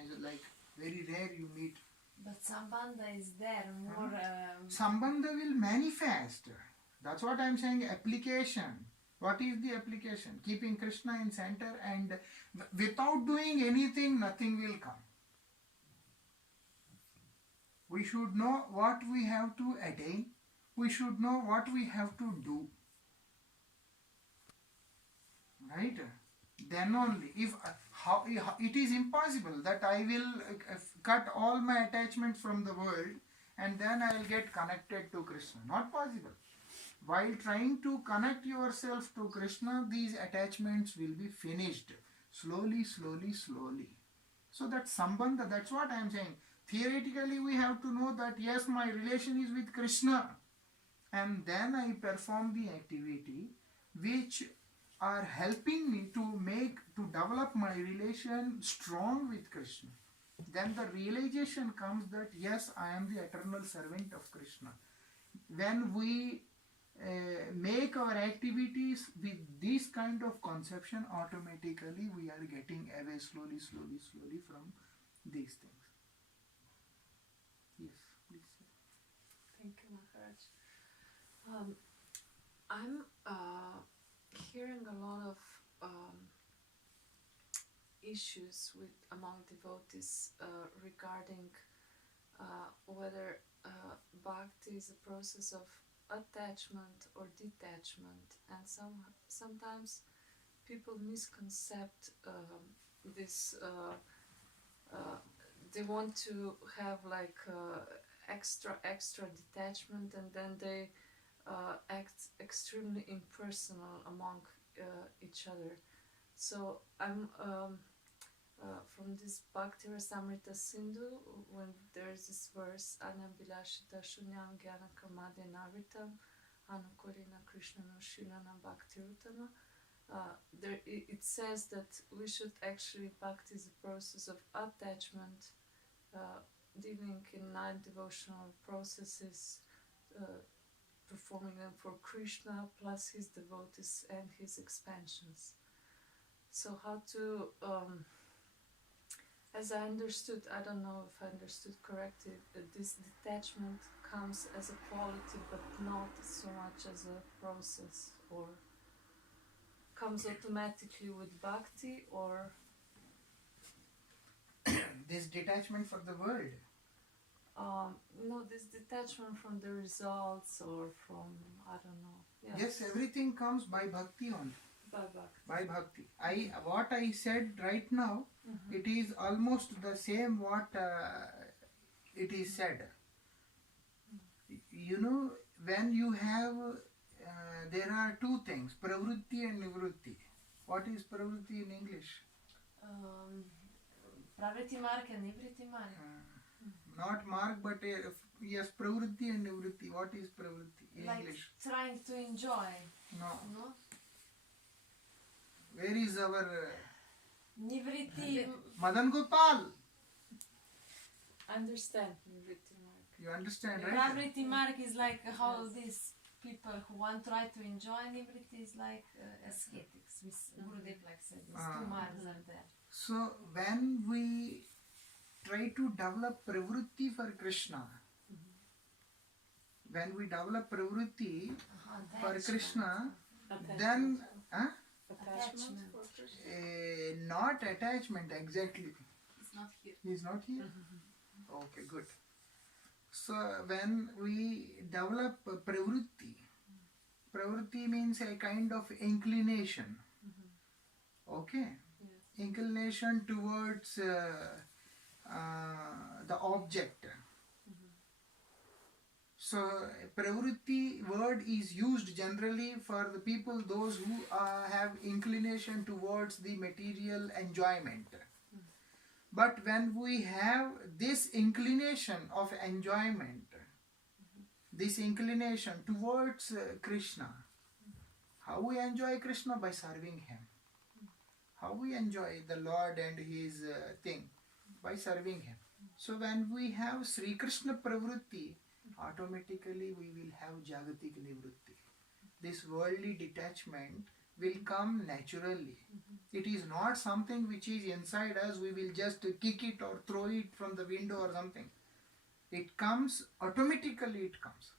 as like very rare you meet. But Sambandha is there more. Sambandha will manifest. That's what I'm saying. Application. What is the application? Keeping Krishna in center, and without doing anything, nothing will come. We should know what we have to attain. We should know what we have to do. Right? Then only. If how it is impossible that I will cut all my attachments from the world and then I will get connected to Krishna. Not possible. While trying to connect yourself to Krishna, these attachments will be finished. Slowly, slowly, slowly. So that sambandha, that's what I am saying. Theoretically, we have to know that yes, my relation is with Krishna. And then I perform the activity which are helping me to develop my relation strong with Krishna. Then the realization comes that yes, I am the eternal servant of Krishna. When we make our activities with this kind of conception, automatically we are getting away slowly, slowly, slowly from these things. Yes, please. Thank you, Maharaj. I'm hearing a lot of issues among devotees regarding whether bhakti is a process of attachment or detachment, and sometimes people misconcept this. They want to have like extra detachment, and then they act extremely impersonal among each other. So I'm from this Bhakti Rasamrita Sindhu, when there's this verse, Anambilashita Shunyam Gyana Kamade Naritam Anukurina Krishna no Shinana Bhakti Rutama. It says that we should actually practice the process of attachment, dealing in 9 devotional processes, performing them for Krishna plus his devotees and his expansions. So how to, as I understood, I don't know if I understood correctly, this detachment comes as a quality but not so much as a process, or comes automatically with bhakti, or this detachment for the world. No, this detachment from the results or from, I don't know. Yes, everything comes by bhakti only. By bhakti. What I said right now, it is almost the same what it is said. You know, when you have, there are 2 things, pravrutti and nivrutti. What is pravrutti in English? Pravritti mark and nivritti mark. Not mark, but yes, pravrutti and nivrutti. What is pravrutti in like English? Trying to enjoy. No. Where is our nivritti? Madan Gopal. Understand nivritti mark. You understand, right? Pravritti mark is like how these people who want to try to enjoy, nivritti is like ascetics. Gurudev like said, these 2 marks are there. So when we try to develop pravrutti for Krishna, when we develop pravrutti for Krishna, then attachment for Krishna. Not attachment exactly. It's not here. He's not here? Okay, good. So when we develop pravrutti means a kind of inclination. Okay? Yes. Inclination towards the object. So pravrutti word is used generally for the people, those who have inclination towards the material enjoyment. But when we have this inclination of enjoyment, this inclination towards Krishna, how we enjoy Krishna? By serving him. How we enjoy the Lord and his thing? By serving him. So when we have Sri Krishna pravrutti, automatically we will have Jagatik nivrutti. This worldly detachment will come naturally. It is not something which is inside us, we will just kick it or throw it from the window or something. It comes automatically, it comes.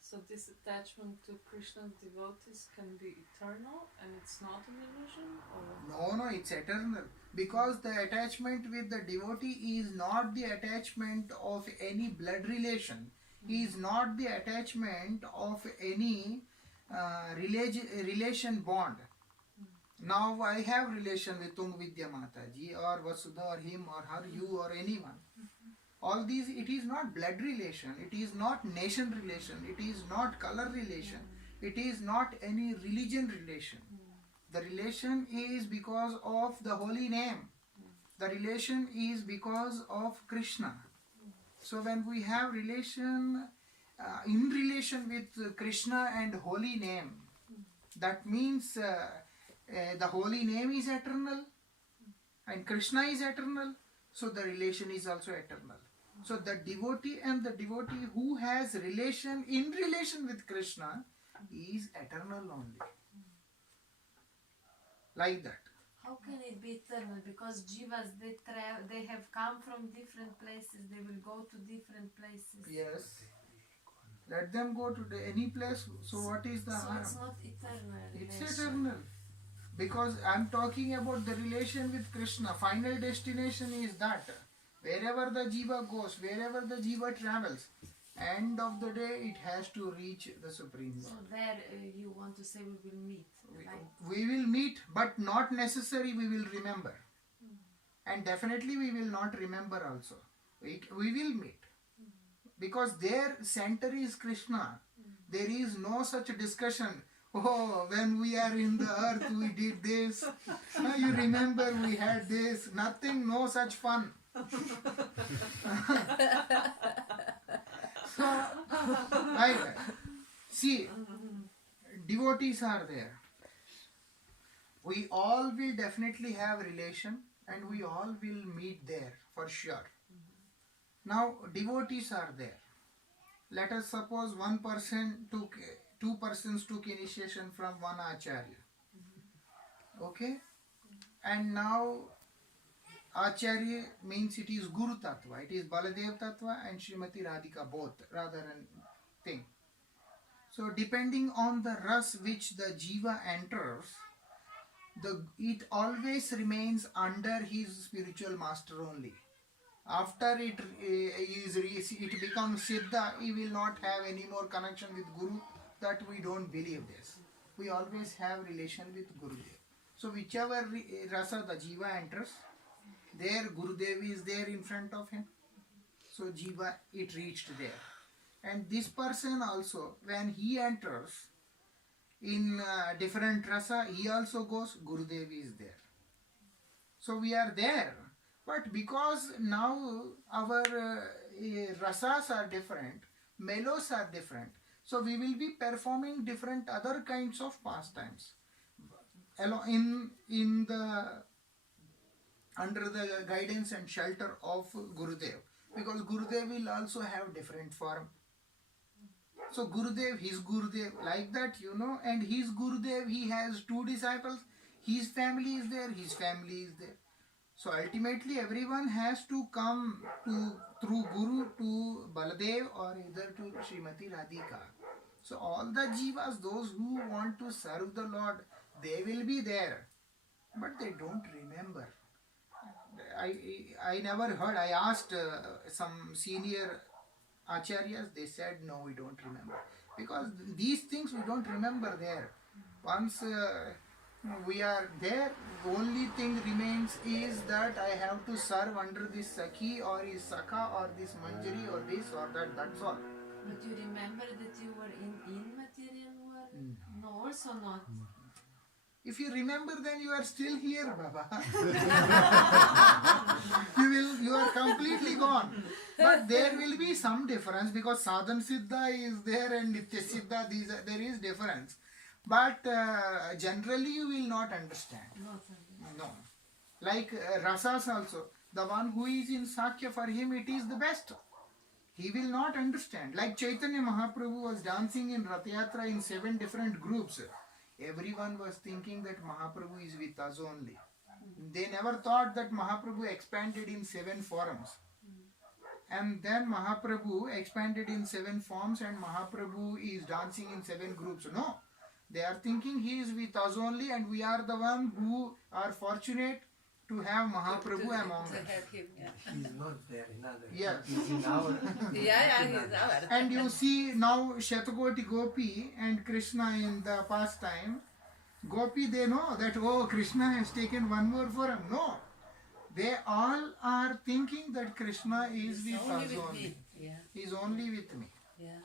So this attachment to Krishna's devotees can be eternal and it's not an illusion? Or? No, it's eternal. Because the attachment with the devotee is not the attachment of any blood relation, is not the attachment of any relation bond. Now I have relation with Tung Vidya Mataji or Vasudha or him or her, you or anyone. All these, it is not blood relation, it is not nation relation, it is not color relation, it is not any religion relation. The relation is because of the holy name. The relation is because of Krishna. So when we have relation, in relation with Krishna and holy name, that means the holy name is eternal and Krishna is eternal, so the relation is also eternal. So the devotee and the devotee who has relation in relation with Krishna is eternal only. Like that. How can it be eternal? Because jivas, they have come from different places. They will go to different places. Yes. Let them go to any place. So what is the So harm? it's not eternal. It's relation. eternal. Because I'm talking about the relation with Krishna. Final destination is that. Wherever the jiva goes, wherever the jiva travels, end of the day it has to reach the Supreme So Lord. there you want to say we will meet. Like, We will meet, but not necessary we will remember. And definitely we will not remember also. We will meet. Because their center is Krishna. There is no such discussion. Oh, when we are in the earth we did this. You remember we had this. Nothing, no such fun. So, like that. See, devotees are there. We all will definitely have relation and we all will meet there for sure. Now, devotees are there. Let us suppose two persons took initiation from one acharya. Okay? And now Acharya means it is Guru Tattva. It is Baladev Tattva and Srimati Radhika both, rather than thing. So depending on the ras which the jiva enters, it always remains under his spiritual master only. After it becomes Siddha, he will not have any more connection with Guru. That we don't believe this. We always have relation with Gurudev. So whichever rasa the jiva enters, there Gurudev is there in front of him. So jiva, it reached there. And this person also, when he enters in different rasa, he also goes, Gurudev is there. So we are there. But because now our rasas are different, melos are different, so we will be performing different other kinds of pastimes under the guidance and shelter of Gurudev, because Gurudev will also have different form. So Gurudev, his Gurudev, like that, and his Gurudev, he has two disciples, his family is there, his family is there. So ultimately everyone has to come through Guru to Baladev or either to Srimati Radhika. So all the jivas, those who want to serve the Lord, they will be there. But they don't remember. I never heard. I asked some senior acharyas, they said no, we don't remember. Because these things we don't remember there. Once we are there, the only thing remains is that I have to serve under this Sakhi or his Sakha or this Manjari or this or that, that's all. but you remember that you were in material world? No, also not. If you remember, then you are still here, Baba. You are completely gone. But there will be some difference because Sadhan Siddha is there and Nitya Siddha, there is difference. But generally you will not understand. No. Like rasas also. The one who is in Sakya, for him it is the best. He will not understand. Like Chaitanya Mahaprabhu was dancing in Rath Yatra in 7 different groups. everyone was thinking that Mahaprabhu is with us only. They never thought that Mahaprabhu expanded in 7 forms. And then Mahaprabhu expanded in 7 forms and Mahaprabhu is dancing in 7 groups. No. They are thinking he is with us only and we are the one who are fortunate to have Mahaprabhu among To us. have him, yeah. He's not there in other. Yes. He's in our. Yeah, he's our. And you see now Shatakoti Gopi and Krishna in the pastime. Gopi, they know that, oh, Krishna has taken one more form. No. They all are thinking that Krishna is He's with only us with only. me. Yeah, He is only with me. yeah.